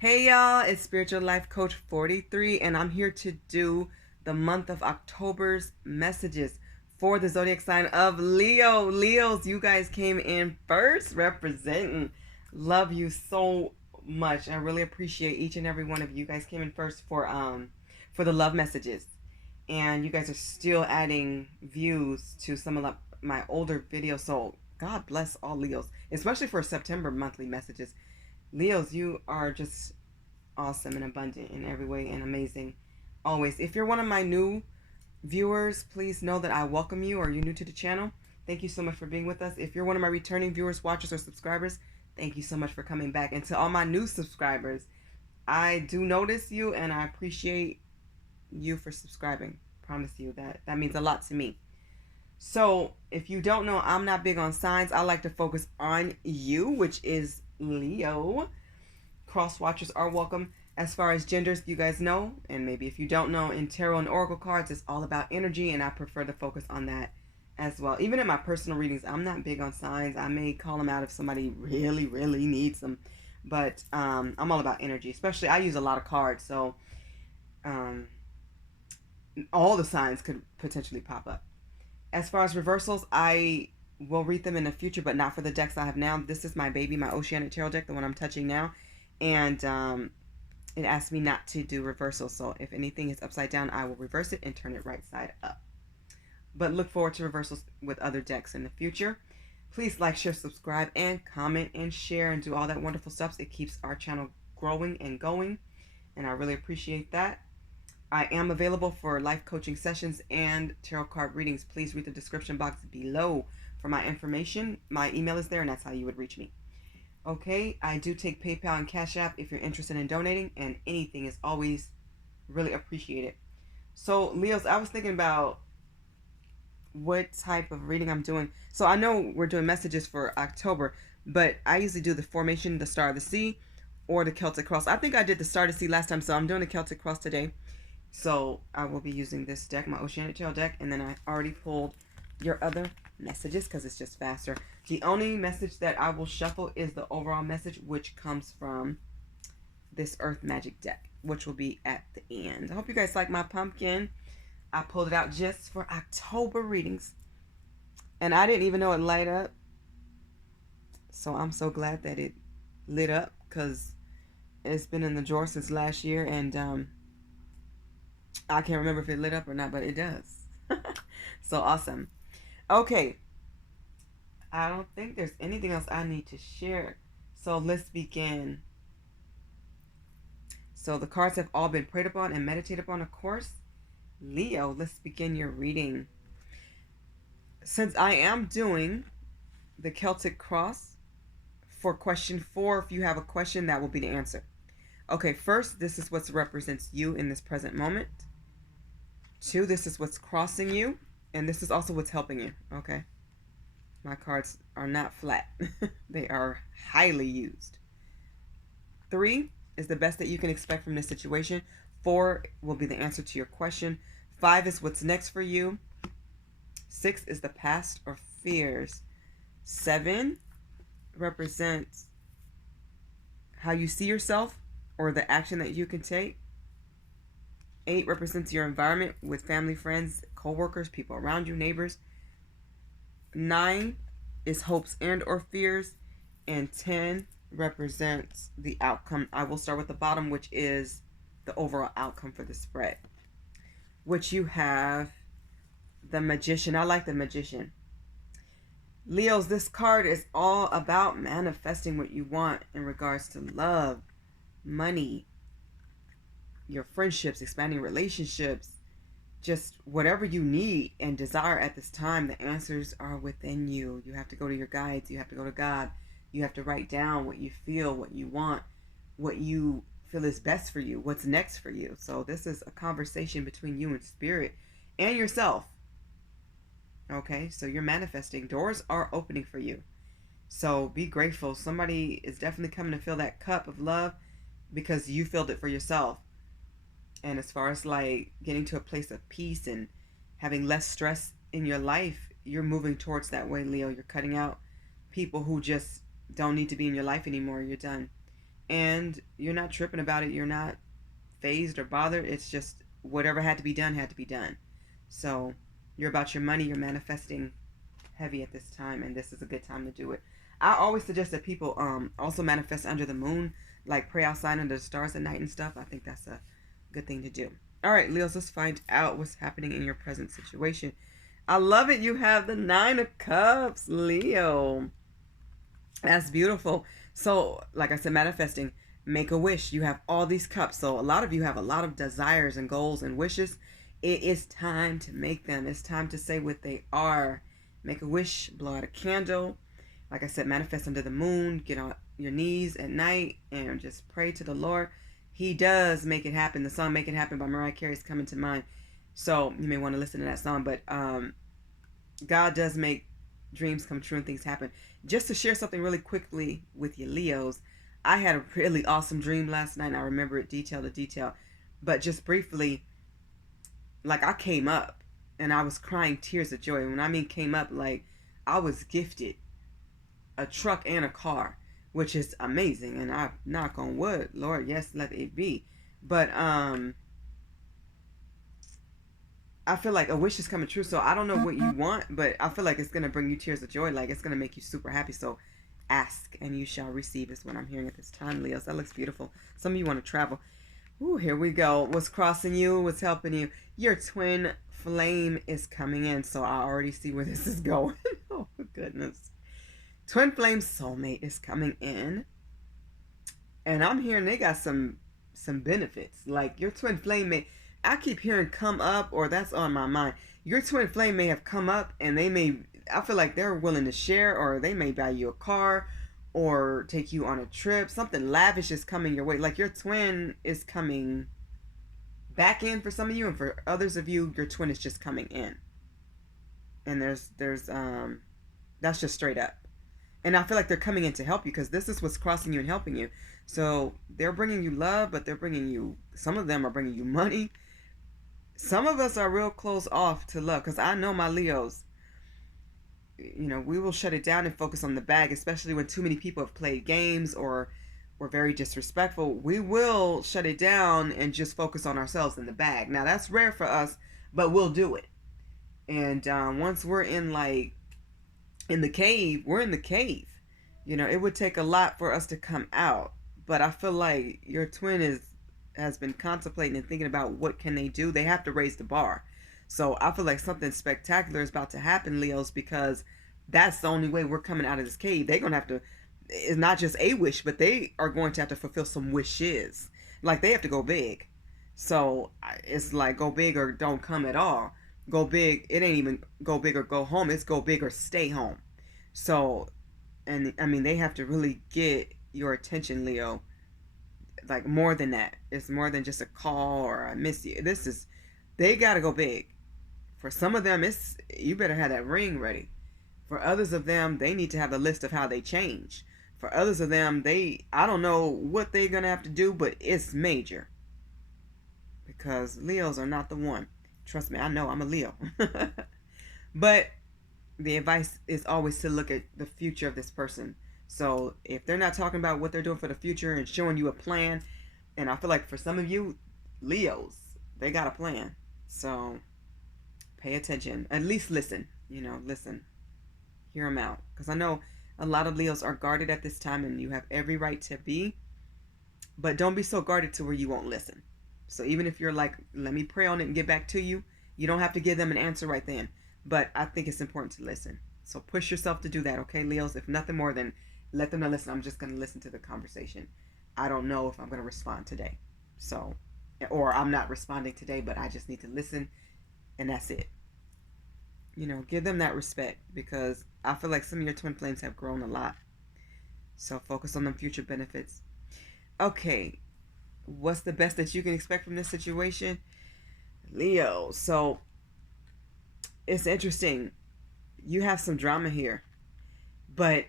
Hey y'all, it's Spiritual Life Coach 43, and I'm here to do the month of October's messages for the zodiac sign of Leo. Leos, you guys came in first representing. Love you so much. I really appreciate each and every one of you. You guys came in first for the love messages. And you guys are still adding views to some of my older videos. So God bless all Leos, especially for September monthly messages. Leos, you are just awesome and abundant in every way and amazing always. If you're one of my new viewers, please know that I welcome you, or you're new to the channel. Thank you so much for being with us. If you're one of my returning viewers, watchers, or subscribers, thank you so much for coming back. And to all my new subscribers, I do notice you and I appreciate you for subscribing. Promise you that means a lot to me. So if you don't know, I'm not big on signs. I like to focus on you, which is Leo. Cross watchers are welcome. As far as genders, you guys know, and maybe if you don't know, in tarot and oracle cards, it's all about energy, and I prefer to focus on that as well. Even in my personal readings, I'm not big on signs. I may call them out if somebody really, really needs them, but I'm all about energy. Especially, I use a lot of cards, so all the signs could potentially pop up. As far as reversals, I will read them in the future, but not for the decks I have now. This is my baby, my Oceanic tarot deck, the one I'm touching now, and it asked me not to do reversals. So if anything is upside down, I will reverse it and turn it right side up. But look forward to reversals with other decks in the future. Please like, share, subscribe, and comment, and share, and do all that wonderful stuff. It keeps our channel growing and going, and I really appreciate that. I am available for life coaching sessions and tarot card readings. Please read the description box below for my information. My email is there, and that's how you would reach me. Okay, I do take PayPal and CashApp if you're interested in donating, and anything is always really appreciated. So, Leos, I was thinking about what type of reading I'm doing. So, I know we're doing messages for October, but I usually do the formation, the Star of the Sea, or the Celtic Cross. I think I did the Star of the Sea last time, so I'm doing the Celtic Cross today. So, I will be using this deck, my Oceanic Tarot deck, and then I already pulled your other messages because it's just faster. The only message that I will shuffle is the overall message, which comes from this Earth Magic deck, which will be at the end. I hope you guys like my pumpkin. I pulled it out just for October readings, and I didn't even know it light up. So I'm so glad that it lit up, because it's been in the drawer since last year, and I can't remember if it lit up or not, but it does. So awesome. Okay, I don't think there's anything else I need to share. So let's begin. So the cards have all been prayed upon and meditated upon, of course. Leo, let's begin your reading. Since I am doing the Celtic Cross, for question 4, if you have a question, that will be the answer. Okay, first, this is what represents you in this present moment. 2, this is what's crossing you. And this is also what's helping you, okay? My cards are not flat. They are highly used. 3 is the best that you can expect from this situation. 4 will be the answer to your question. 5 is what's next for you. 6 is the past or fears. 7 represents how you see yourself or the action that you can take. 8 represents your environment with family, friends, co-workers, people around you, neighbors. 9 is hopes and or fears. And 10 represents the outcome. I will start with the bottom, which is the overall outcome for the spread, which you have the Magician. I like the Magician. Leos, this card is all about manifesting what you want in regards to love, money, your friendships, expanding relationships, just whatever you need and desire at this time. The answers are within you. You have to go to your guides. You have to go to God. You have to write down what you feel, what you want, what you feel is best for you, what's next for you. So this is a conversation between you and spirit and yourself. Okay, so you're manifesting. Doors are opening for you. So be grateful. Somebody is definitely coming to fill that cup of love because you filled it for yourself. And as far as like getting to a place of peace and having less stress in your life, you're moving towards that way, Leo. You're cutting out people who just don't need to be in your life anymore. You're done. and you're not tripping about it. You're not phased or bothered. It's just whatever had to be done had to be done. So you're about your money. You're manifesting heavy at this time, and this is a good time to do it. I always suggest that people also manifest under the moon, like pray outside under the stars at night and stuff. I think that's a good thing to do. All right, Leos, let's find out what's happening in your present situation. I love it. You have the 9 of Cups, Leo. That's beautiful. So, like I said, manifesting, make a wish. You have all these cups. So, a lot of you have a lot of desires and goals and wishes. It is time to make them. It's time to say what they are. Make a wish, blow out a candle. Like I said, manifest under the moon. Get on your knees at night and just pray to the Lord. He does make it happen. The song Make It Happen by Mariah Carey is coming to mind. So, you may want to listen to that song. But God does make dreams come true and things happen. Just to share something really quickly with you, Leos, I had a really awesome dream last night, and I remember it detail to detail. But just briefly, like I came up and I was crying tears of joy. When I mean came up, like I was gifted a truck and a car, which is amazing. And I knock on wood, Lord, yes, let it be. But I feel like a wish is coming true. So I don't know what you want, but I feel like it's going to bring you tears of joy. Like it's going to make you super happy. So ask and you shall receive is what I'm hearing at this time, Leos. That looks beautiful. Some of you want to travel. Ooh, here we go. What's crossing you? What's helping you? Your twin flame is coming in. So I already see where this is going. Oh, goodness. Twin flame soulmate is coming in. And I'm hearing they got some benefits. Like your twin flame may... I keep hearing come up, or that's on my mind. Your twin flame may have come up and they may, I feel like they're willing to share, or they may buy you a car or take you on a trip. Something lavish is coming your way. Like your twin is coming back in for some of you, and for others of you, your twin is just coming in. And there's that's just straight up. And I feel like they're coming in to help you, because this is what's crossing you and helping you. So they're bringing you love, but they're bringing you, some of them are bringing you money. Some of us are real close off to love, because I know my Leos, you know, we will shut it down and focus on the bag, especially when too many people have played games or were very disrespectful. We will shut it down and just focus on ourselves in the bag. Now, that's rare for us, but we'll do it. And once we're in, like, in the cave, we're in the cave. You know, it would take a lot for us to come out. But I feel like your twin has been contemplating and thinking about what can they do. They have to raise the bar. So I feel like something spectacular is about to happen, Leos, because that's the only way we're coming out of this cave. They're going to have to, it's not just a wish, but they are going to have to fulfill some wishes. Like they have to go big. So it's like go big or don't come at all. Go big, it ain't even go big or go home. It's go big or stay home. So, and I mean, they have to really get your attention, Leo. Like more than that. It's more than just a call or I miss you. This is, they got to go big. For some of them, it's, you better have that ring ready. For others of them, they need to have a list of how they change. For others of them, I don't know what they're going to have to do, but it's major. Because Leos are not the one. Trust me, I know I'm a Leo. But the advice is always to look at the future of this person. So if they're not talking about what they're doing for the future and showing you a plan, and I feel like for some of you, Leos, they got a plan. So pay attention. At least listen. You know, listen. Hear them out. Because I know a lot of Leos are guarded at this time, and you have every right to be. But don't be so guarded to where you won't listen. So even if you're like, let me pray on it and get back to you, you don't have to give them an answer right then. But I think it's important to listen. So push yourself to do that, okay, Leos? If nothing more than let them know, listen, I'm just going to listen to the conversation. I don't know if I'm going to respond today. So, or I'm not responding today, but I just need to listen, and that's it. You know, give them that respect, because I feel like some of your twin flames have grown a lot. So focus on them future benefits. Okay, what's the best that you can expect from this situation? Leo, so it's interesting. You have some drama here, but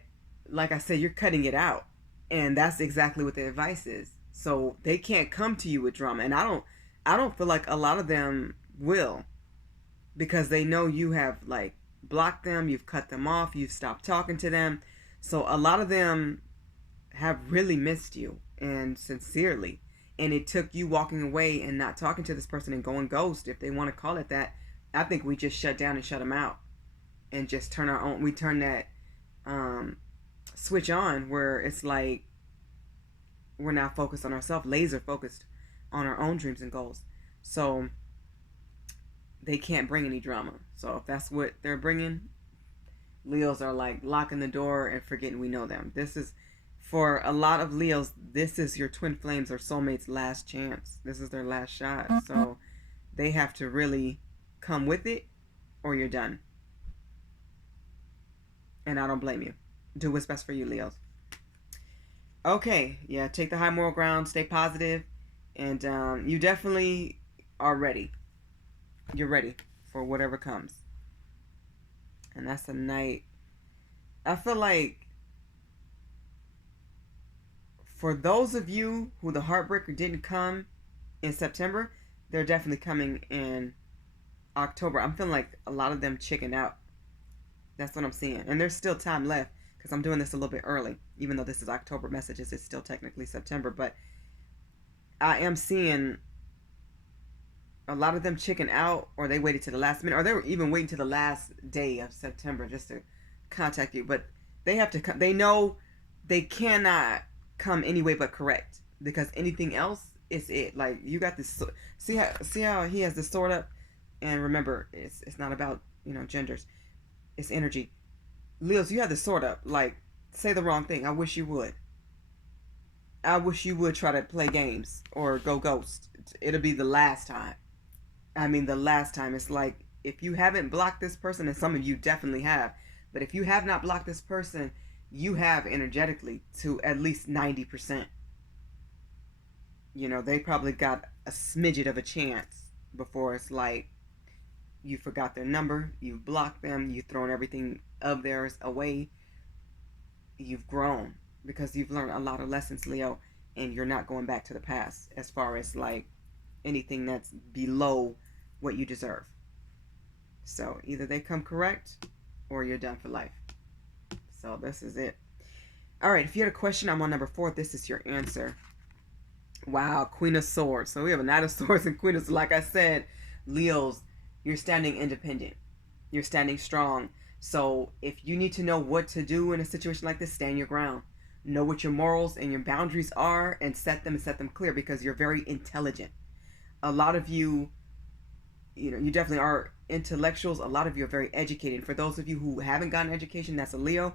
like I said, you're cutting it out, and that's exactly what the advice is. So they can't come to you with drama, and I don't feel like a lot of them will, because they know you have like blocked them, you've cut them off, you've stopped talking to them. So a lot of them have really missed you, and sincerely. And it took you walking away and not talking to this person and going ghost, if they want to call it that. I think we just shut down and shut them out and just we turn that switch on where it's like we're now focused on ourselves, laser focused on our own dreams and goals. So they can't bring any drama. So if that's what they're bringing, Leos are like locking the door and forgetting we know them. This is, for a lot of Leos, this is your twin flames or soulmates' last chance. This is their last shot. So they have to really come with it or you're done. And I don't blame you. Do what's best for you, Leos. Okay, yeah, take the high moral ground, stay positive, and you definitely are ready. You're ready for whatever comes. And that's a night. I feel like for those of you who the heartbreaker didn't come in September, they're definitely coming in October. I'm feeling like a lot of them chickened out. That's what I'm seeing. And there's still time left because I'm doing this a little bit early. Even though this is October messages, it's still technically September. But I am seeing a lot of them chicken out, or they waited to the last minute, or they were even waiting to the last day of September just to contact you. But they have to come. They know they cannot come any way but correct, because anything else is it. Like, you got this. See how he has this sword up, and remember, it's not about genders. It's energy. Leos, you have the sword up. Like, say the wrong thing. I wish you would. I wish you would try to play games or go ghost. It'll be the last time. I mean, the last time. It's like, if you haven't blocked this person, and some of you definitely have, but if you have not blocked this person, you have energetically to at least 90%. They probably got a smidget of a chance before it's like, you forgot their number, you've blocked them, you've thrown everything of theirs away. You've grown because you've learned a lot of lessons, Leo, and you're not going back to the past as far as like anything that's below what you deserve. So either they come correct or you're done for life. So this is it. All right, if you had a question, I'm on number 4. This is your answer. Wow, Queen of Swords. So we have a Knight of Swords and Queen of Swords. Like I said, Leos, you're standing independent. You're standing strong. So if you need to know what to do in a situation like this, stand your ground. Know what your morals and your boundaries are and set them clear, because you're very intelligent. A lot of you, you definitely are intellectuals. A lot of you are very educated. For those of you who haven't gotten education, that's a Leo.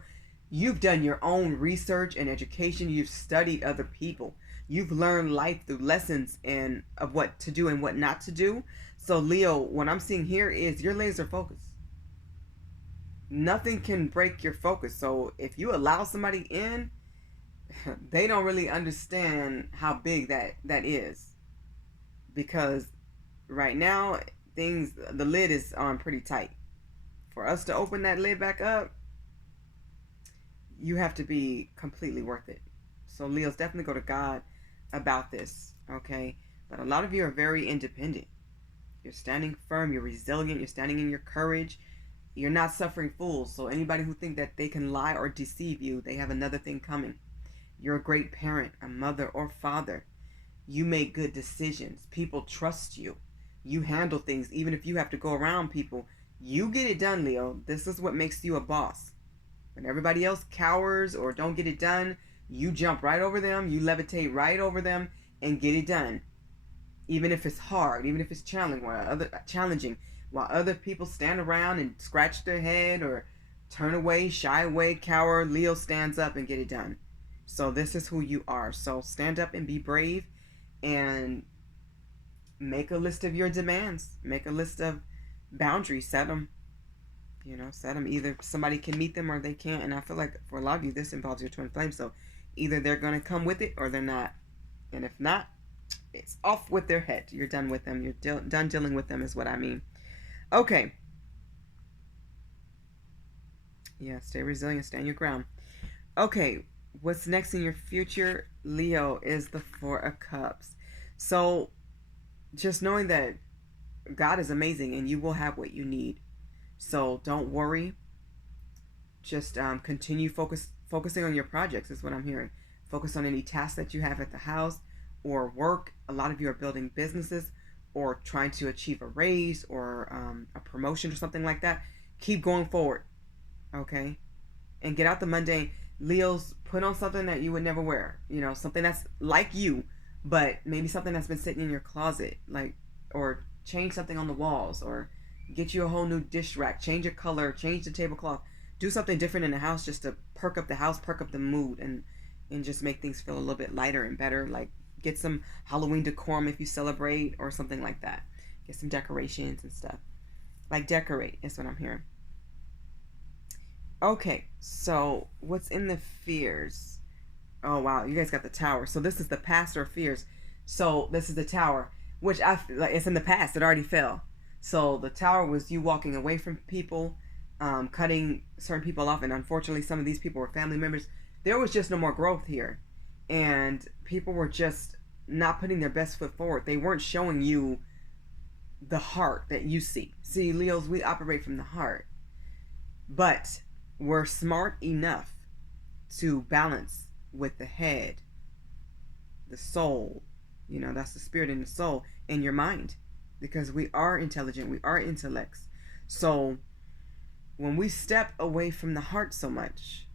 You've done your own research and education. You've studied other people. You've learned life through lessons and of what to do and what not to do. So Leo, what I'm seeing here is you're laser focused. Nothing can break your focus. So if you allow somebody in, they don't really understand how big that is. Because right now, the lid is on pretty tight. For us to open that lid back up, you have to be completely worth it. So Leos, definitely go to God about this, okay? But a lot of you are very independent. You're standing firm, you're resilient, you're standing in your courage. You're not suffering fools. So anybody who think that they can lie or deceive you, they have another thing coming. You're a great parent, a mother or father. You make good decisions. People trust you. You handle things, even if you have to go around people. You get it done, Leo. This is what makes you a boss. When everybody else cowers or don't get it done, you jump right over them, you levitate right over them and get it done. Even if it's hard, even if it's challenging, while other people stand around and scratch their head or turn away, shy away, cower, Leo stands up and get it done. So this is who you are. So stand up and be brave and make a list of your demands. Make a list of boundaries. Set them. Set them. Either somebody can meet them or they can't. And I feel like for a lot of you, this involves your twin flame. So either they're going to come with it or they're not. And if not, it's off with their head. You're done with them. You're done dealing with them is what I mean. Okay. Yeah, stay resilient. Stand your ground. Okay. What's next in your future, Leo, is the 4 of Cups. So just knowing that God is amazing and you will have what you need. So don't worry. Just continue focusing on your projects is what I'm hearing. Focus on any tasks that you have at the house or work. A lot of you are building businesses or trying to achieve a raise or a promotion or something like that. Keep going forward, okay? And get out the mundane. Leos, put on something that you would never wear. You know, something that's like you, but maybe something that's been sitting in your closet, like, or change something on the walls, or get you a whole new dish rack, change your color, change the tablecloth, do something different in the house just to perk up the house, perk up the mood, and just make things feel a little bit lighter and better. Like, get some Halloween decorum if you celebrate or something like that. Get some decorations and stuff. Like, decorate is what I'm hearing. Okay, so what's in the fears? Oh wow, you guys got the tower. So this is the past or fears. So this is the tower, which I feel like it's in the past. It already fell. So the tower was you walking away from people, cutting certain people off, and unfortunately, some of these people were family members. There was just no more growth here, and people were just not putting their best foot forward. They weren't showing you the heart that you see. See, Leos, we operate from the heart, but we're smart enough to balance with the head, the soul. You know, that's the spirit and the soul and your mind, because we are intelligent, we are intellects. So when we step away from the heart so much,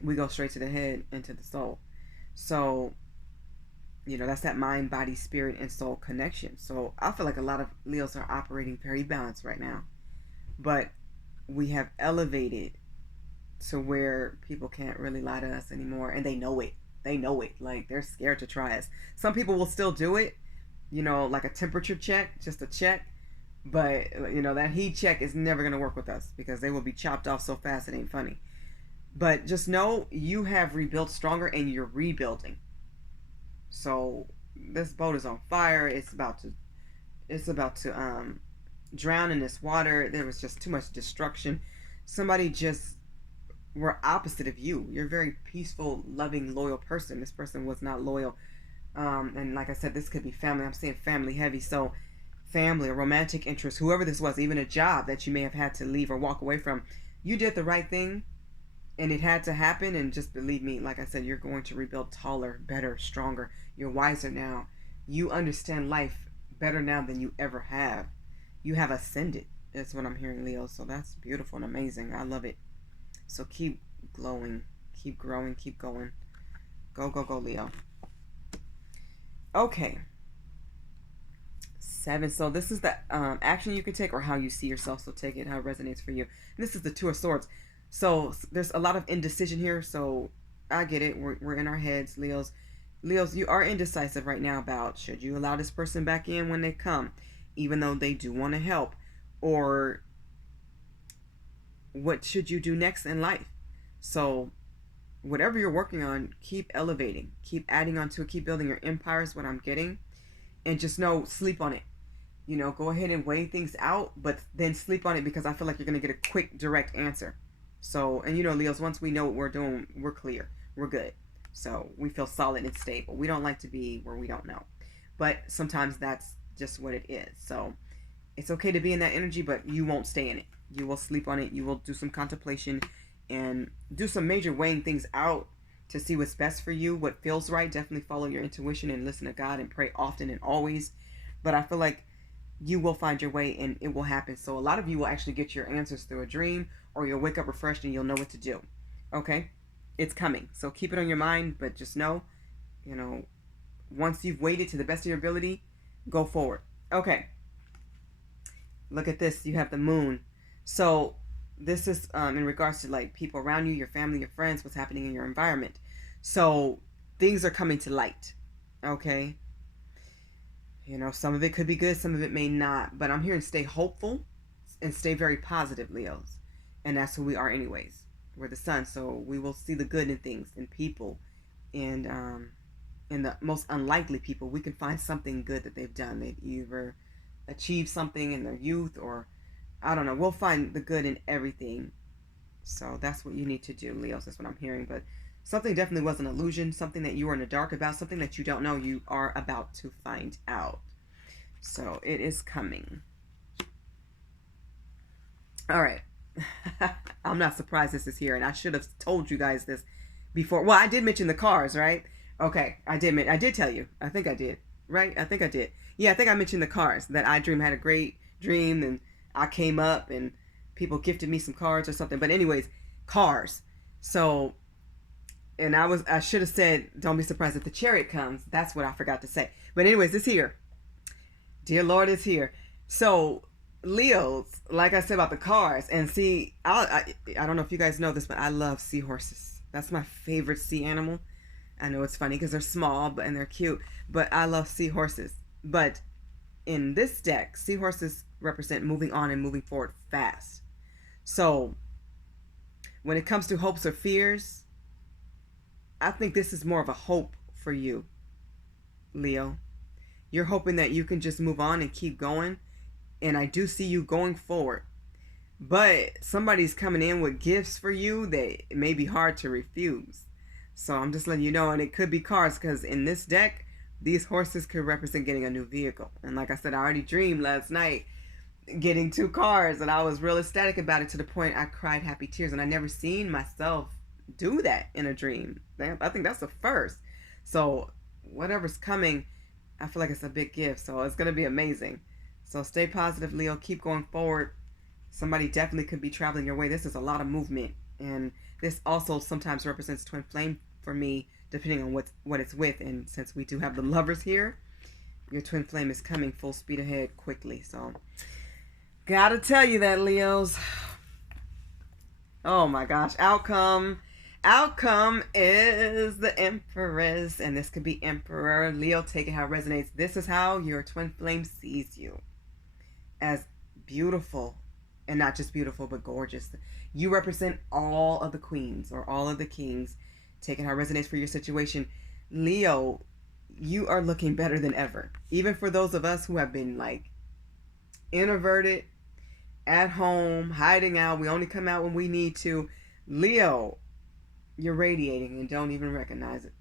we go straight to the head and to the soul. So, you know, that's that mind, body, spirit, and soul connection. So I feel like a lot of Leos are operating very balanced right now, but we have elevated to where people can't really lie to us anymore, and they know it. They know it. Like, they're scared to try us. Some people will still do it, you know, like a temperature check, just a check. But, you know, that heat check is never going to work with us because they will be chopped off so fast it ain't funny. But just know you have rebuilt stronger and you're rebuilding. So this boat is on fire. It's about to drown in this water. There was just too much destruction. Somebody just were opposite of you. You're a very peaceful, loving, loyal person. This person was not loyal. And like I said, this could be family. I'm saying family heavy. So family, a romantic interest, whoever this was, even a job that you may have had to leave or walk away from, you did the right thing and it had to happen. And just believe me, like I said, you're going to rebuild taller, better, stronger. You're wiser now. You understand life better now than you ever have. You have ascended. That's what I'm hearing, Leo. So that's beautiful and amazing. I love it. So keep glowing, keep growing, keep going. Go, go, go, Leo. Okay. 7. So this is the action you can take or how you see yourself. So take it how it resonates for you. And this is the 2 of Swords. So there's a lot of indecision here. So I get it. We're in our heads, Leos. Leos, you are indecisive right now about should you allow this person back in when they come, even though they do want to help, or what should you do next in life? So whatever you're working on, keep elevating, keep adding on to it, keep building your empire is what I'm getting. And just know, sleep on it. You know, go ahead and weigh things out, but then sleep on it, because I feel like you're going to get a quick, direct answer. So, and you know, Leos, once we know what we're doing, we're clear. We're good. So we feel solid and stable. We don't like to be where we don't know. But sometimes that's just what it is. So it's okay to be in that energy, but you won't stay in it. You will sleep on it. You will do some contemplation and do some major weighing things out to see what's best for you, what feels right. Definitely follow your intuition and listen to God and pray often and always. But I feel like you will find your way and it will happen. So a lot of you will actually get your answers through a dream, or you'll wake up refreshed and you'll know what to do. Okay? It's coming. So keep it on your mind, but just know, you know, once you've waited to the best of your ability, go forward. Okay. Look at this. You have the moon. So this is in regards to like people around you, your family, your friends, what's happening in your environment. So things are coming to light. Okay. You know, some of it could be good, some of it may not. But I'm here to stay hopeful and stay very positive, Leos. And that's who we are anyways. We're the sun, so we will see the good in things, in people. And in the most unlikely people, we can find something good that they've done. They've either achieved something in their youth, or I don't know. We'll find the good in everything. So that's what you need to do, Leos. That's what I'm hearing. But something definitely was an illusion, something that you were in the dark about, something that you don't know, you are about to find out. So it is coming. All right. I'm not surprised this is here, and I should have told you guys this before. Well, I did mention the cars, right? Okay, I did tell you. I think I did, right? I think I did. Yeah, I think I mentioned the cars, that I dream had a great dream, and I came up and people gifted me some cards or something. But anyways, cars. So, and I should have said, don't be surprised if the chariot comes. That's what I forgot to say. But anyways, it's here. Dear Lord, it's here. So Leos, like I said about the cars, and see, I don't know if you guys know this, but I love seahorses. That's my favorite sea animal. I know it's funny because they're small, and they're cute, but I love seahorses. But in this deck, seahorses represent moving on and moving forward fast. So when it comes to hopes or fears, I think this is more of a hope for you, Leo. You're hoping that you can just move on and keep going, and I do see you going forward. But somebody's coming in with gifts for you that it may be hard to refuse. So I'm just letting you know, and it could be cars, because in this deck, these horses could represent getting a new vehicle. And like I said, I already dreamed last night getting 2 cars, and I was real ecstatic about it to the point I cried happy tears, and I never seen myself do that in a dream. I think that's the first. So whatever's coming, I feel like it's a big gift, so it's going to be amazing. So stay positive, Leo. Keep going forward. Somebody definitely could be traveling your way. This is a lot of movement, and this also sometimes represents twin flame for me, depending on what it's with. And since we do have the lovers here, your twin flame is coming full speed ahead quickly. So gotta tell you that, Leos. Oh my gosh. Outcome is the Empress, and this could be Emperor. Leo, take it how it resonates. This is how your twin flame sees you, as beautiful, and not just beautiful, but gorgeous. You represent all of the queens or all of the kings. Take it how it resonates for your situation. Leo, you are looking better than ever. Even for those of us who have been like introverted, at home, hiding out, we only come out when we need to. Leo, you're radiating and don't even recognize it.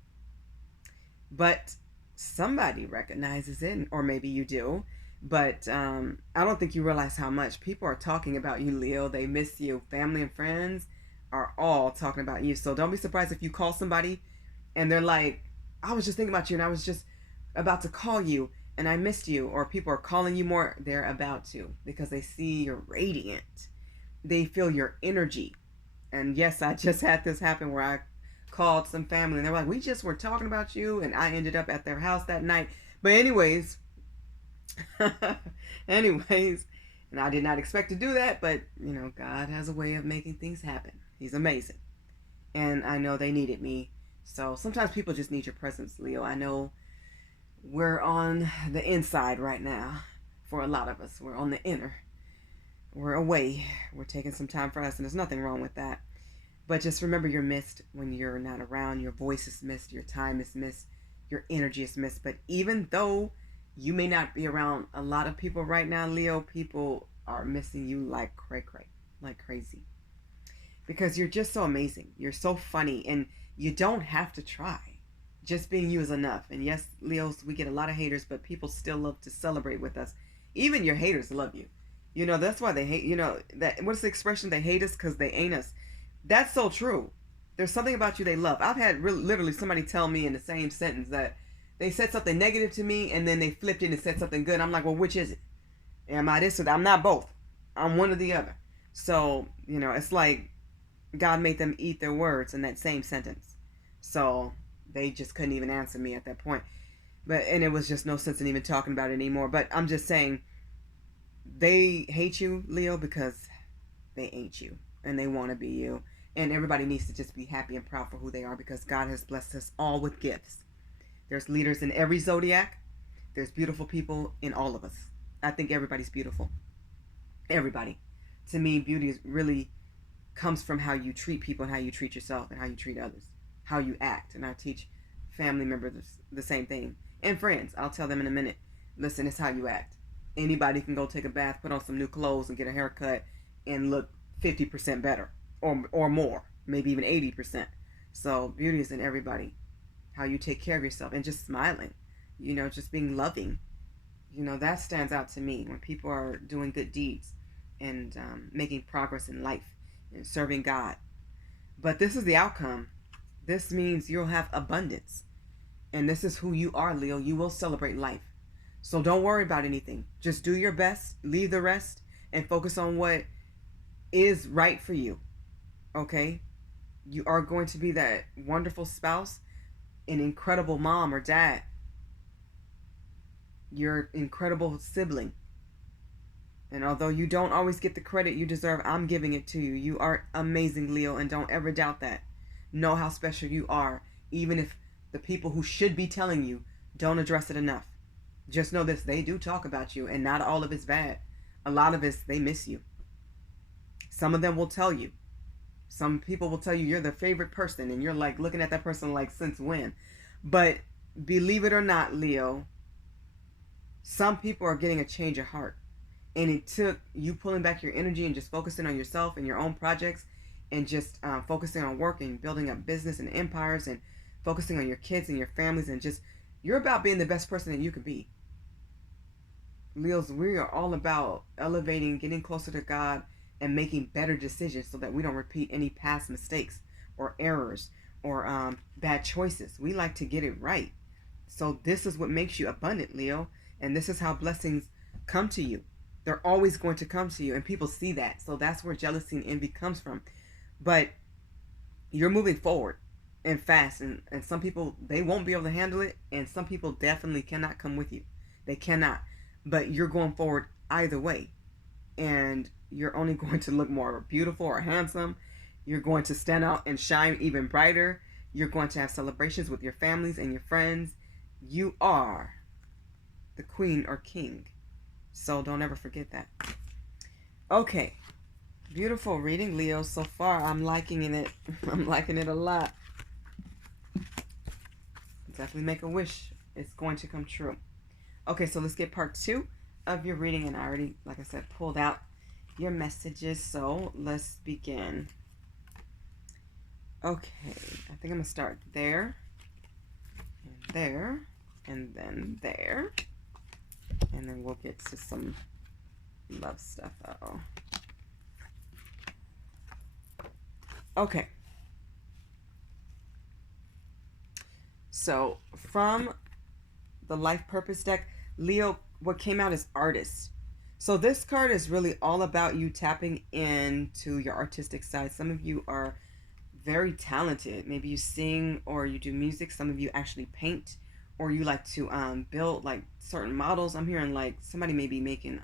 But somebody recognizes it, or maybe you do. But I don't think you realize how much people are talking about you, Leo. They miss you. Family and friends are all talking about you. So don't be surprised if you call somebody and they're like, I was just thinking about you, and I was just about to call you, and I missed you. Or people are calling you more. They're about to, because they see you're radiant. They feel your energy. And yes, I just had this happen where I called some family and they were like, we just were talking about you, and I ended up at their house that night. But anyways, and I did not expect to do that, but you know, God has a way of making things happen. He's amazing. And I know they needed me. So sometimes people just need your presence, Leo. I know we're on the inside right now. For a lot of us, we're on the inner. We're away. We're taking some time for us, and there's nothing wrong with that. But just remember, you're missed when you're not around. Your voice is missed. Your time is missed. Your energy is missed. But even though you may not be around a lot of people right now, Leo, people are missing you like cray-cray, like crazy. Because you're just so amazing. You're so funny, and you don't have to try. Just being you is enough. And yes, Leos, we get a lot of haters, but people still love to celebrate with us. Even your haters love you. You know, that's why they hate, you know, that, what's the expression? They hate us because they ain't us. That's so true. There's something about you they love. I've had literally somebody tell me in the same sentence that they said something negative to me, and then they flipped it and said something good. I'm like, well, which is it? Am I this or that? I'm not both. I'm one or the other. So, you know, it's like God made them eat their words in that same sentence. So they just couldn't even answer me at that point. And it was just no sense in even talking about it anymore. But I'm just saying, they hate you, Leo, because they ain't you, and they want to be you. And everybody needs to just be happy and proud for who they are, because God has blessed us all with gifts. There's leaders in every zodiac. There's beautiful people in all of us. I think everybody's beautiful. Everybody. To me, beauty is really comes from how you treat people and how you treat yourself and how you treat others, how you act. And I teach family members the same thing, and friends. I'll tell them in a minute, listen, it's how you act. Anybody can go take a bath, put on some new clothes, and get a haircut and look 50% better, or more, maybe even 80%. So beauty is in everybody. How you take care of yourself, and just smiling, you know, just being loving. You know, that stands out to me when people are doing good deeds and making progress in life and serving God. But this is the outcome This means you'll have abundance. And this is who you are, Leo. You will celebrate life. So don't worry about anything. Just do your best, leave the rest, and focus on what is right for you. Okay? You are going to be that wonderful spouse, an incredible mom or dad. You're an incredible sibling. And although you don't always get the credit you deserve, I'm giving it to you. You are amazing, Leo, and don't ever doubt that. Know how special you are, even if the people who should be telling you don't address it enough. Just know this, they do talk about you, and not all of it's bad. A lot of it's, they miss you. Some of them will tell you. Some people will tell you you're their favorite person, and you're like looking at that person like, since when? But believe it or not, Leo, some people are getting a change of heart. And it took you pulling back your energy and just focusing on yourself and your own projects, and just focusing on work and building up business and empires, and focusing on your kids and your families, and just, you're about being the best person that you can be. Leos, we are all about elevating, getting closer to God, and making better decisions so that we don't repeat any past mistakes or errors or bad choices. We like to get it right. So this is what makes you abundant, Leo. And this is how blessings come to you. They're always going to come to you, and people see that. So that's where jealousy and envy comes from. But you're moving forward and fast, and some people, they won't be able to handle it, and some people definitely cannot come with you. They cannot. But you're going forward either way, and you're only going to look more beautiful or handsome. You're going to stand out and shine even brighter. You're going to have celebrations with your families and your friends. You are the queen or king. So don't ever forget that. Okay. Beautiful reading, Leo. So far, I'm liking it. I'm liking it a lot. Definitely make a wish. It's going to come true. Okay, so let's get part 2 of your reading. And I already, like I said, pulled out your messages. So let's begin. Okay, I think I'm going to start there, and there, and then there. And then we'll get to some love stuff. Uh-oh. Okay. So, from the Life Purpose deck, Leo, what came out is Artist. So this card is really all about you tapping into your artistic side. Some of you are very talented. Maybe you sing or you do music. Some of you actually paint, or you like to build like certain models. I'm hearing like somebody may be making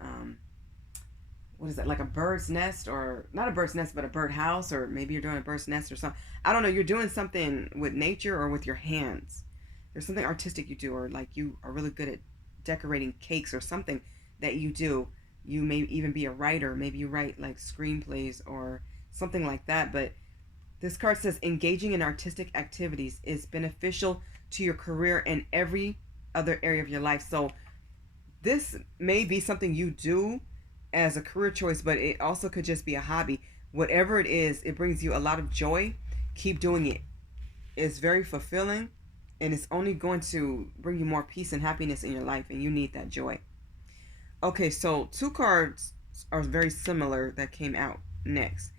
what is that, like a bird's nest, or not a bird's nest, but a bird house, or maybe you're doing a bird's nest or something. I don't know. You're doing something with nature or with your hands. There's something artistic you do, or like you are really good at decorating cakes or something that you do. You may even be a writer. Maybe you write like screenplays or something like that. But this card says engaging in artistic activities is beneficial to your career and every other area of your life. So this may be something you do as a career choice, but it also could just be a hobby. Whatever it is, it brings you a lot of joy. Keep doing it. It's very fulfilling, and it's only going to bring you more peace and happiness in your life, and you need that joy. Okay, so 2 cards are very similar that came out next.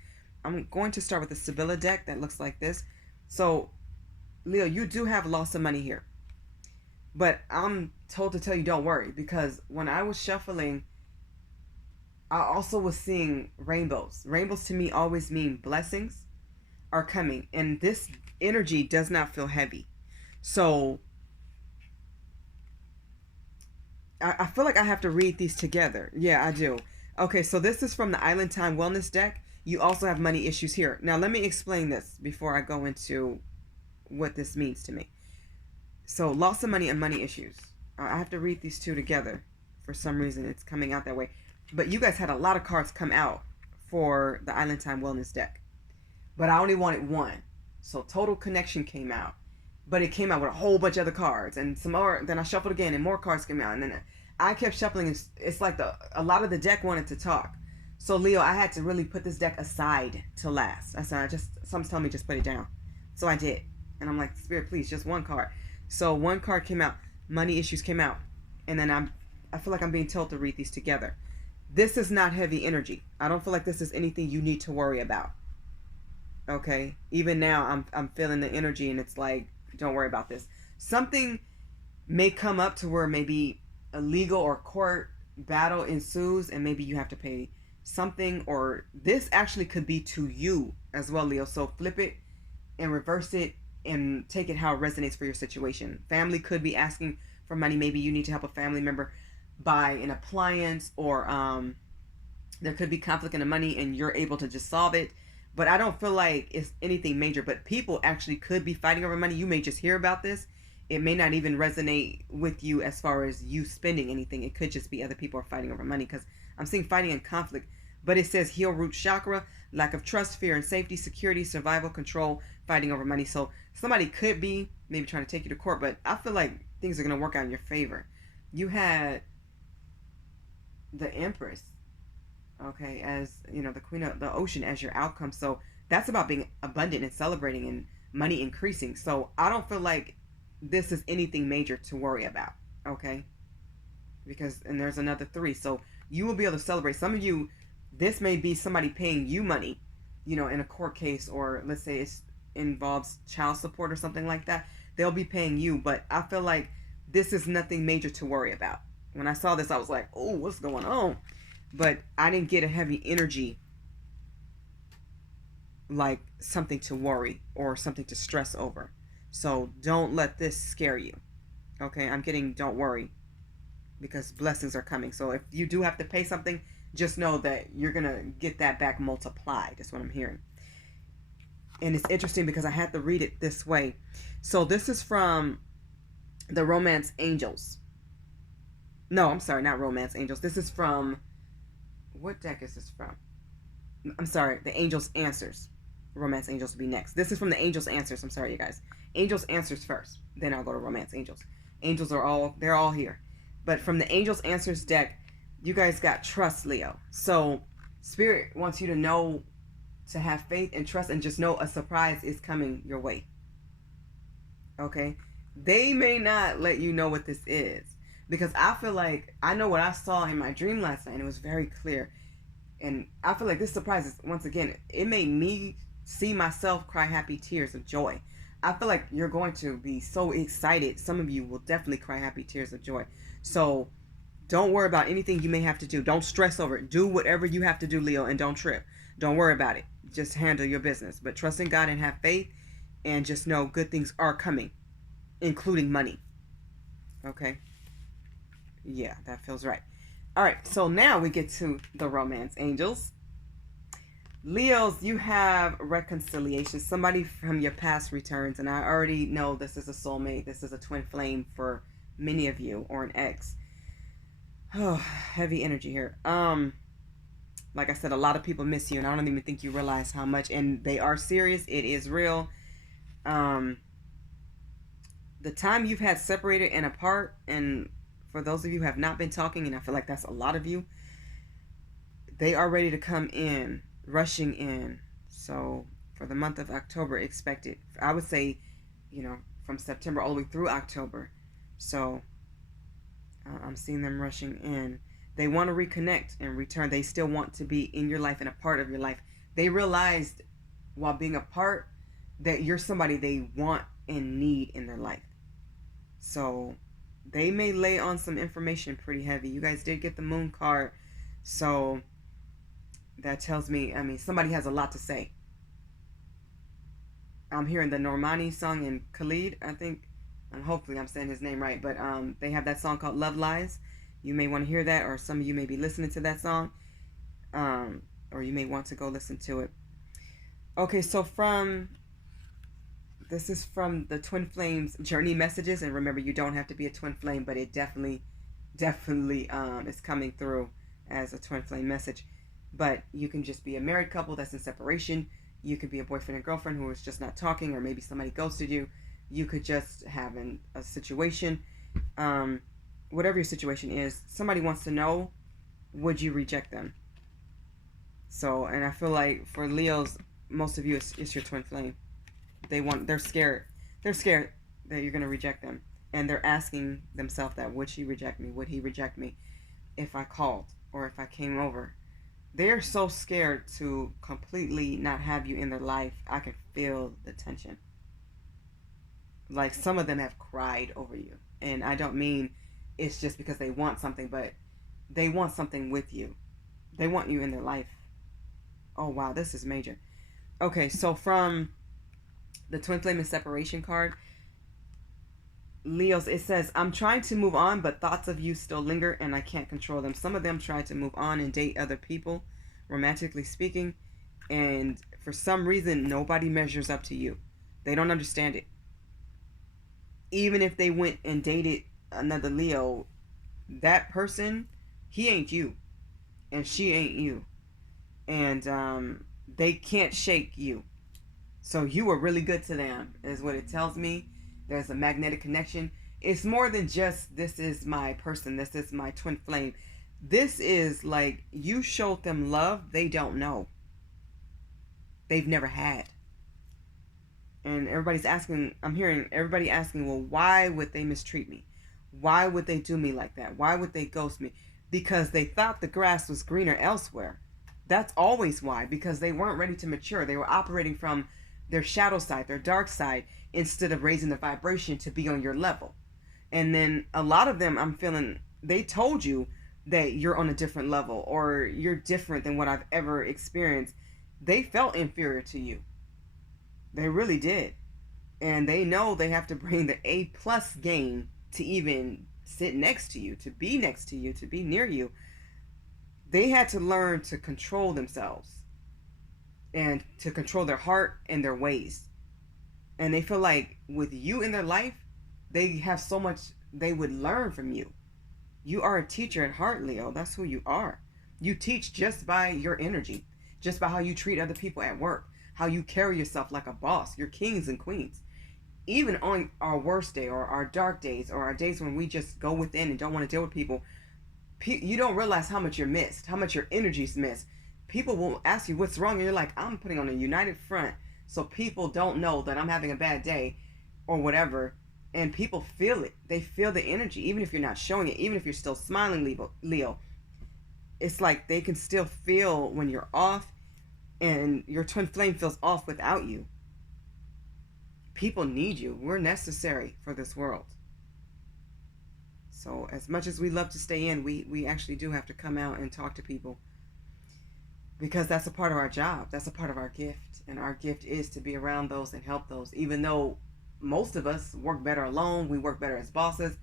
I'm going to start with the Sibylla deck that looks like this. So, Leo, you do have lots of money here. But I'm told to tell you don't worry, because when I was shuffling, I also was seeing rainbows. Rainbows to me always mean blessings are coming. And this energy does not feel heavy. So I feel like I have to read these together. Yeah, I do. Okay, so this is from the Island Time Wellness deck. You also have money issues here. Now, let me explain this before I go into what this means to me. So, lots of money and money issues. I have to read these 2 together. For some reason, it's coming out that way. But you guys had a lot of cards come out for the Island Time Wellness deck. But I only wanted 1. So, Total Connection came out. But it came out with a whole bunch of other cards. And some more. Then I shuffled again and more cards came out. And then I kept shuffling. It's like a lot of the deck wanted to talk. So, Leo, I had to really put this deck aside to last. I said, someone's telling me just put it down. So I did. And I'm like, Spirit, please, just 1 card. So 1 card came out. Money issues came out. And then I feel like I'm being told to read these together. This is not heavy energy. I don't feel like this is anything you need to worry about. Okay, even now I'm feeling the energy, and it's like, don't worry about this. Something may come up to where maybe a legal or court battle ensues, and maybe you have to pay something, or this actually could be to you as well, Leo. So flip it and reverse it and take it how it resonates for your situation. Family could be asking for money. Maybe you need to help a family member buy an appliance, or there could be conflict in the money and you're able to just solve it. But I don't feel like it's anything major. But people actually could be fighting over money. You may just hear about this. It may not even resonate with you as far as you spending anything. It could just be other people are fighting over money, because I'm seeing fighting and conflict. But it says heal root chakra, lack of trust, fear and safety, security, survival, control, fighting over money. So somebody could be maybe trying to take you to court, but I feel like things are going to work out in your favor. You had the Empress, okay, as you know, the Queen of the Ocean as your outcome. So that's about being abundant and celebrating and money increasing. So I don't feel like this is anything major to worry about, okay? Because, and there's another 3. So you will be able to celebrate. Some of you, this may be somebody paying you money, you know, in a court case, or let's say it involves child support or something like that. They'll be paying you, but I feel like this is nothing major to worry about. When I saw this, I was like, oh, what's going on? But I didn't get a heavy energy like something to worry or something to stress over. So don't let this scare you. Okay, I'm getting don't worry, because blessings are coming. So if you do have to pay something, just know that you're going to get that back multiplied. That's what I'm hearing. And it's interesting because I had to read it this way. So this is from the Romance Angels. No, I'm sorry, not Romance Angels. This is from, what deck is this from? I'm sorry, the Angels Answers. Romance Angels will be next. This is from the Angels Answers. I'm sorry, you guys. Angels Answers first. Then I'll go to Romance Angels. Angels are they're all here. But from the Angels Answers deck, you guys got trust, Leo. So Spirit wants you to know, to have faith and trust, and just know a surprise is coming your way. Okay? They may not let you know what this is, because I feel like I know what I saw in my dream last night, and it was very clear. And I feel like this surprise is, once again, it made me see myself cry happy tears of joy. I feel like you're going to be so excited. Some of you will definitely cry happy tears of joy. So don't worry about anything you may have to do. Don't stress over it. Do whatever you have to do, Leo, and don't trip. Don't worry about it. Just handle your business. But trust in God and have faith, and just know good things are coming, including money. Okay? Yeah, that feels right. All right, so now we get to the Romance Angels. Leos, you have reconciliation. Somebody from your past returns, and I already know this is a soulmate. This is a twin flame for many of you, or an ex. Oh, heavy energy here. Like I said, a lot of people miss you, and I don't even think you realize how much. And they are serious. It is real. The time you've had separated and apart, and for those of you who have not been talking, and I feel like that's a lot of you, they are ready to come in, rushing in. So for the month of October, expect it. I would say, you know, from September all the way through October. So I'm seeing them rushing in. They want to reconnect and return. They still want to be in your life and a part of your life. They realized while being apart that you're somebody they want and need in their life. So they may lay on some information pretty heavy. You guys did get the moon card. So that tells me, I mean, somebody has a lot to say. I'm hearing the Normani song in Khalid, I think. And hopefully I'm saying his name right. But they have that song called Love Lies. You may want to hear that, or some of you may be listening to that song. Or you may want to go listen to it. Okay, so this is from the Twin Flames Journey Messages. And remember, you don't have to be a twin flame, but it definitely is coming through as a twin flame message. But you can just be a married couple that's in separation. You could be a boyfriend and girlfriend who is just not talking, or maybe somebody ghosted you. You could just have a situation. Whatever your situation is, somebody wants to know, would you reject them? So, and I feel like for Leos, most of you, it's your twin flame. They're scared. They're scared that you're going to reject them. And they're asking themselves that, would she reject me? Would he reject me if I called or if I came over? they're so scared to completely not have you in their life. I can feel the tension. Like, some of them have cried over you. And I don't mean it's just because they want something, but they want something with you. They want you in their life. Oh, wow, this is major. Okay, so from the twin flame and separation card, Leos, it says, I'm trying to move on, but thoughts of you still linger and I can't control them. Some of them try to move on and date other people, romantically speaking, and for some reason, nobody measures up to you. They don't understand it. Even if they went and dated another Leo, that person, he ain't you, and she ain't you. And they can't shake you. So you were really good to them, is what it tells me. There's a magnetic connection. It's more than just, this is my person, this is my twin flame. This is like, you showed them love they don't know. They've never had. And everybody's asking, I'm hearing everybody asking, well, why would they mistreat me? Why would they do me like that? Why would they ghost me? Because they thought the grass was greener elsewhere. That's always why, because they weren't ready to mature. They were operating from their shadow side, their dark side, instead of raising the vibration to be on your level. And then a lot of them, I'm feeling, they told you that you're on a different level or you're different than what I've ever experienced. They felt inferior to you. They really did. And they know they have to bring the A+ game to even sit next to you, to be next to you, to be near you. They had to learn to control themselves and to control their heart and their ways. And they feel like with you in their life, they have so much they would learn from you. You are a teacher at heart, Leo. That's who you are. You teach just by your energy, just by how you treat other people at work, how you carry yourself like a boss. You're kings and queens. Even on our worst day or our dark days or our days when we just go within and don't want to deal with people, you don't realize how much you're missed, how much your energy's missed. People will ask you what's wrong, and you're like, I'm putting on a united front so people don't know that I'm having a bad day or whatever. And people feel it. They feel the energy, even if you're not showing it, even if you're still smiling, Leo. It's like they can still feel when you're off, and your twin flame feels off without you. People need you. We're necessary for this world. So as much as we love to stay in, we actually do have to come out and talk to people, because that's a part of our job. That's a part of our gift. And our gift is to be around those and help those. Even though most of us work better alone, we work better as bosses,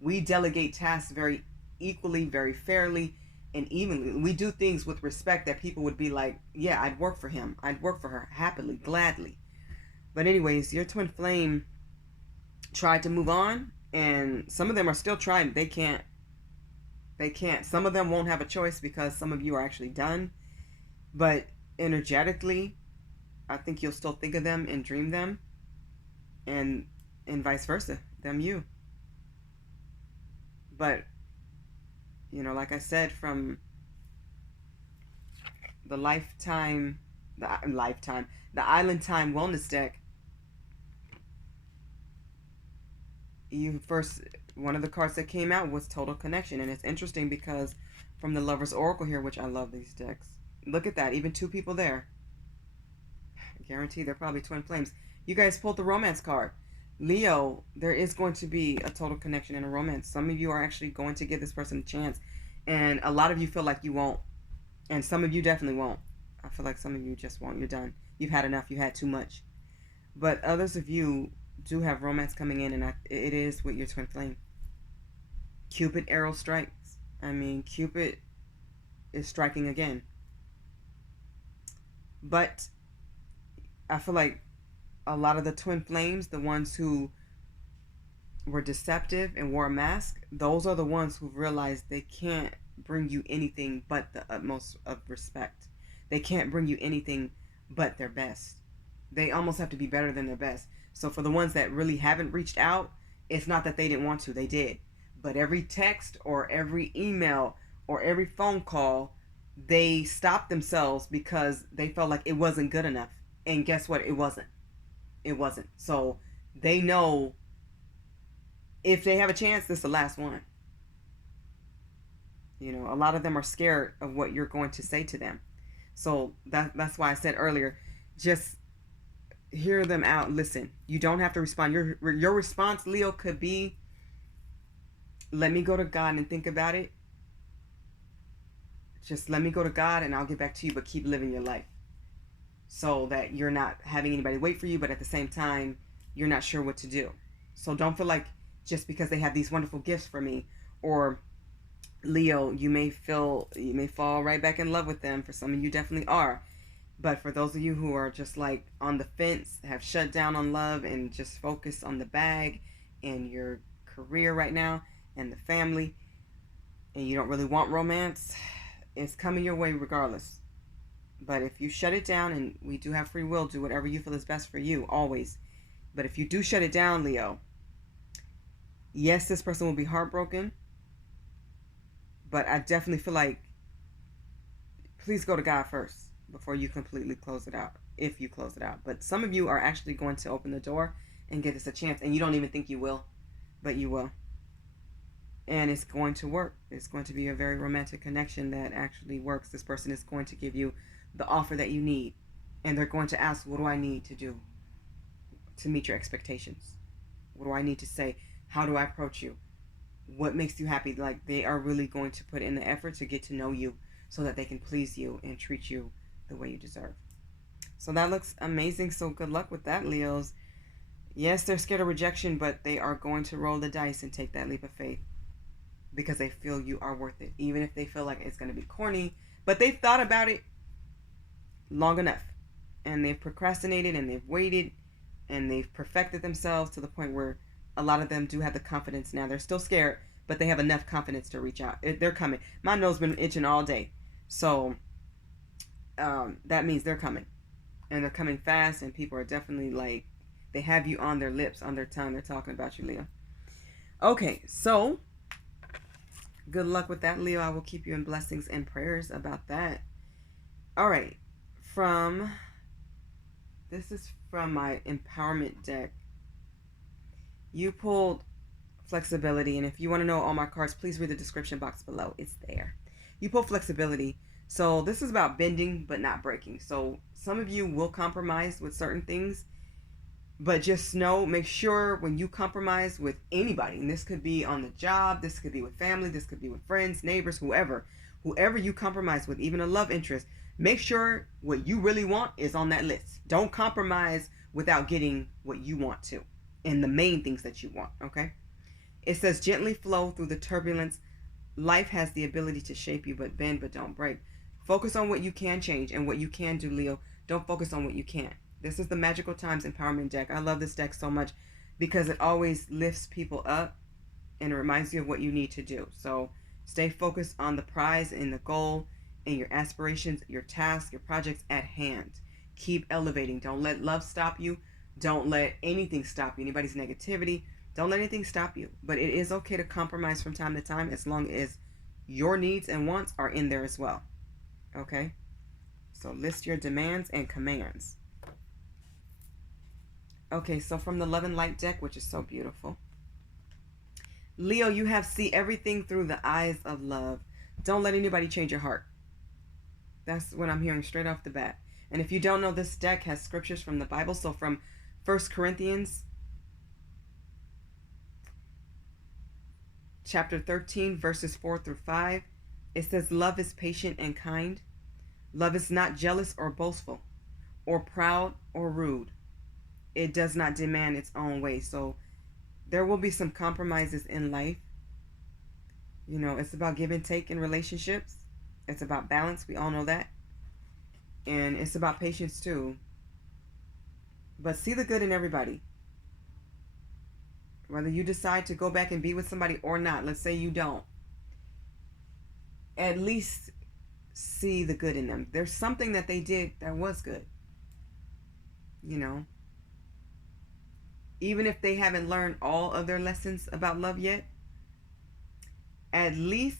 we delegate tasks very equally, very fairly, and evenly. We do things with respect that people would be like, yeah, I'd work for him. I'd work for her happily, gladly. But anyways, your twin flame tried to move on, and some of them are still trying. They can't. Some of them won't have a choice because some of you are actually done. But energetically, I think you'll still think of them and dream them, and vice versa, them you. But, you know, like I said, from the Island Time Wellness deck, one of the cards that came out was Total Connection. And it's interesting because from the Lover's Oracle here, which I love these decks, look at that, even two people there. I guarantee they're probably twin flames. You guys pulled the Romance card. Leo, there is going to be a total connection and a romance. Some of you are actually going to give this person a chance, and a lot of you feel like you won't, and some of you definitely won't. I feel like some of you just won't. You're done. You've had enough. You had too much. But others of you do have romance coming in, and it is with your twin flame. Cupid arrow strikes. I mean, Cupid is striking again. But I feel like a lot of the twin flames, the ones who were deceptive and wore a mask, those are the ones who realized they can't bring you anything but the utmost of respect. They can't bring you anything but their best. They almost have to be better than their best. So for the ones that really haven't reached out, it's not that they didn't want to, they did. But every text or every email or every phone call, they stopped themselves because they felt like it wasn't good enough. And guess what? It wasn't. It wasn't. So they know if they have a chance, this is the last one. You know, a lot of them are scared of what you're going to say to them. So that's why I said earlier, just hear them out. Listen, you don't have to respond. Your response, Leo, could be, let me go to God and think about it. Just let me go to God and I'll get back to you, but keep living your life, so that you're not having anybody wait for you, but at the same time, you're not sure what to do. So don't feel like just because they have these wonderful gifts for me, or Leo, you may fall right back in love with them. For some of you, definitely are. But for those of you who are just like on the fence, have shut down on love and just focus on the bag and your career right now and the family, and you don't really want romance, it's coming your way regardless. But if you shut it down, and we do have free will, do whatever you feel is best for you, always. But if you do shut it down, Leo, yes, this person will be heartbroken. But I definitely feel like, please go to God first before you completely close it out, if you close it out. But some of you are actually going to open the door and give this a chance, and you don't even think you will, but you will. And it's going to work. It's going to be a very romantic connection that actually works. This person is going to give you the offer that you need, and they're going to ask, what do I need to do to meet your expectations? What do I need to say? How do I approach you? What makes you happy? Like, they are really going to put in the effort to get to know you so that they can please you and treat you the way you deserve. So that looks amazing. So good luck with that, Leos. Yes, they're scared of rejection, but they are going to roll the dice and take that leap of faith because they feel you are worth it, even if they feel like it's going to be corny. But they've thought about it long enough, and they've procrastinated, and they've waited, and they've perfected themselves to the point where a lot of them do have the confidence now. They're still scared, but they have enough confidence to reach out. They're coming. My nose been itching all day. So that means they're coming. And they're coming fast, and people are definitely like, they have you on their lips, on their tongue. They're talking about you, Leo. Okay, so good luck with that, Leo. I will keep you in blessings and prayers about that. All right. This is from my empowerment deck. You pulled flexibility, and if you want to know all my cards, please read the description box below. It's there. You pull flexibility. So this is about bending but not breaking. So some of you will compromise with certain things, but just know, make sure when you compromise with anybody, and this could be on the job, this could be with family, this could be with friends, neighbors, whoever you compromise with, even a love interest, make sure what you really want is on that list. Don't compromise without getting what you want to, and the main things that you want, okay? It says, gently flow through the turbulence. Life has the ability to shape you, but bend, but don't break. Focus on what you can change and what you can do, Leo. Don't focus on what you can't. This is the Magical Times Empowerment deck. I love this deck so much because it always lifts people up and it reminds you of what you need to do. So stay focused on the prize and the goal and your aspirations, your tasks, your projects at hand. Keep elevating. Don't let love stop you. Don't let anything stop you. Anybody's negativity. Don't let anything stop you. But it is okay to compromise from time to time as long as your needs and wants are in there as well. Okay? So list your demands and commands. Okay, so from the Love and Light deck, which is so beautiful. Leo, you have see everything through the eyes of love. Don't let anybody change your heart. That's what I'm hearing straight off the bat. And if you don't know, this deck has scriptures from the Bible. So from 1 Corinthians chapter 13, verses 4 through 5, it says, love is patient and kind. Love is not jealous or boastful or proud or rude. It does not demand its own way. So there will be some compromises in life. You know, it's about give and take in relationships. It's about balance. We all know that. And it's about patience too. But see the good in everybody. Whether you decide to go back and be with somebody or not, let's say you don't, at least see the good in them. There's something that they did that was good. You know, even if they haven't learned all of their lessons about love yet, at least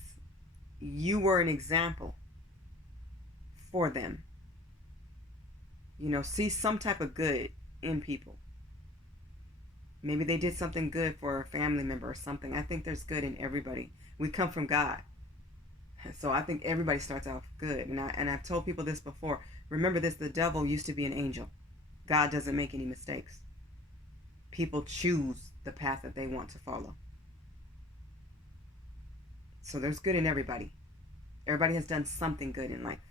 you were an example for them. You know, see some type of good in people. Maybe they did something good for a family member or something. I think there's good in everybody. We come from God. So I think everybody starts off good. And I've told people this before. Remember this, the devil used to be an angel. God doesn't make any mistakes. People choose the path that they want to follow. So there's good in everybody. Everybody has done something good in life,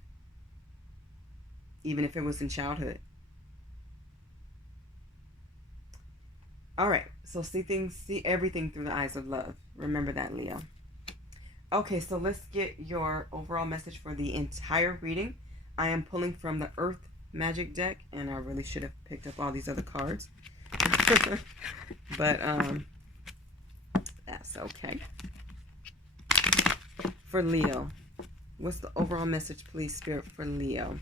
even if it was in childhood. All right, so see everything through the eyes of love. Remember that, Leo. Okay, so let's get your overall message for the entire reading. I am pulling from the Earth Magic deck, and I really should have picked up all these other cards. But that's okay. For Leo, what's the overall message, please, Spirit, for Leo?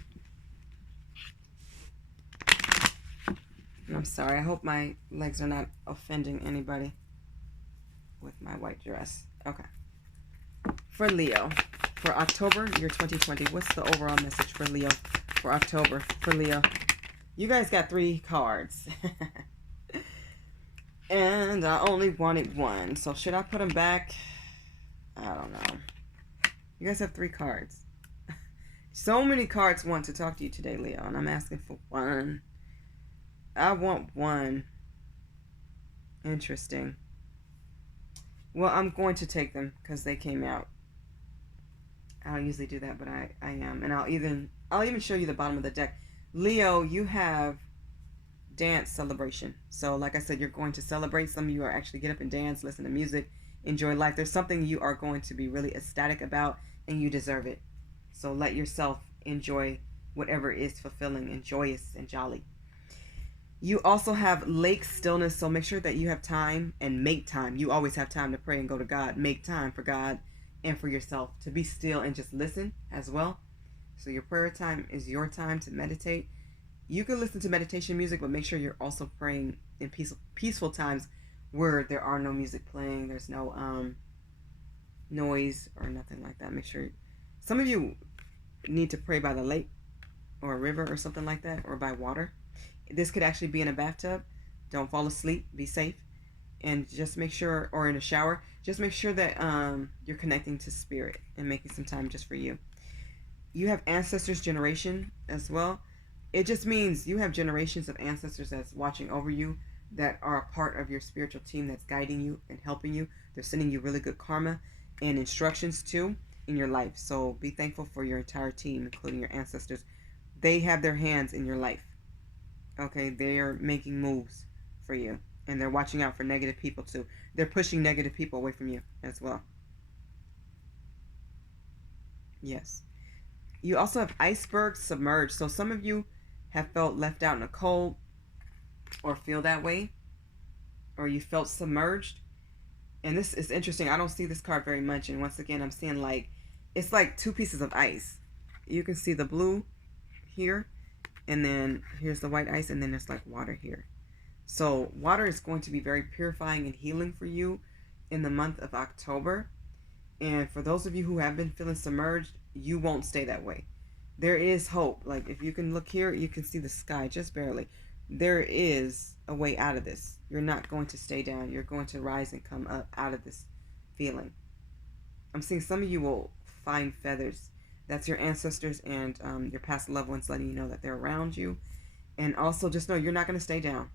I'm sorry. I hope my legs are not offending anybody with my white dress. Okay. For Leo, for October, year 2020, what's the overall message for Leo for October? For Leo, you guys got 3 cards. And I only wanted 1. So should I put them back? I don't know. You guys have 3 cards. So many cards want to talk to you today, Leo, and I'm asking for 1. I want 1. Interesting. Well, I'm going to take them because they came out. I don't usually do that, but I am. And I'll even show you the bottom of the deck. Leo, you have dance celebration. So like I said, you're going to celebrate. Some of you are actually get up and dance, listen to music, enjoy life. There's something you are going to be really ecstatic about, and you deserve it. So let yourself enjoy whatever is fulfilling and joyous and jolly. You also have lake stillness, so make sure that you have time and make time. You always have time to pray and go to God. Make time for God and for yourself to be still and just listen as well. So your prayer time is your time to meditate. You can listen to meditation music, but make sure you're also praying in peaceful times where there are no music playing. There's no noise or nothing like that. Make sure. Some of you need to pray by the lake or a river or something like that, or by water. This could actually be in a bathtub. Don't fall asleep. Be safe. And just make sure, or in a shower, just make sure that you're connecting to spirit and making some time just for you. You have ancestors' generation as well. It just means you have generations of ancestors that's watching over you, that are a part of your spiritual team that's guiding you and helping you. They're sending you really good karma and instructions too in your life. So be thankful for your entire team, including your ancestors. They have their hands in your life. Okay, they are making moves for you, and they're watching out for negative people too. They're pushing negative people away from you as well. Yes. You also have icebergs submerged. So some of you have felt left out in the cold, or feel that way, or you felt submerged. And this is interesting. I don't see this card very much. And once again, I'm seeing like, it's like 2 pieces of ice. You can see the blue here, and then here's the white ice, and then there's like water here. So water is going to be very purifying and healing for you in the month of October. And for those of you who have been feeling submerged, you won't stay that way. There is hope. Like if you can look here, you can see the sky just barely. There is a way out of this. You're not going to stay down. You're going to rise and come up out of this feeling. I'm seeing some of you will find feathers. That's your ancestors and your past loved ones letting you know that they're around you. And also just know you're not going to stay down.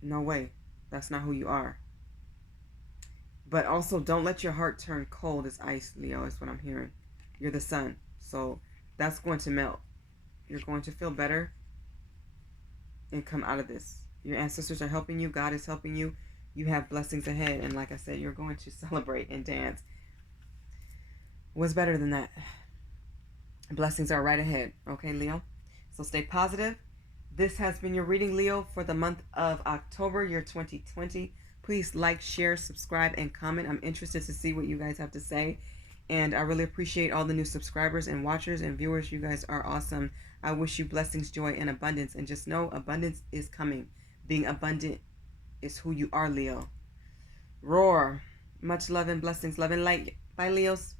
No way. That's not who you are. But also don't let your heart turn cold as ice, Leo, is what I'm hearing. You're the sun. So that's going to melt. You're going to feel better and come out of this. Your ancestors are helping you. God is helping you. You have blessings ahead. And like I said, you're going to celebrate and dance. What's better than that? Blessings are right ahead. Okay, Leo? So stay positive. This has been your reading, Leo, for the month of October, year 2020. Please like, share, subscribe, and comment. I'm interested to see what you guys have to say. And I really appreciate all the new subscribers and watchers and viewers. You guys are awesome. I wish you blessings, joy, and abundance. And just know abundance is coming. Being abundant is who you are, Leo. Roar. Much love and blessings. Love and light. Bye, Leos.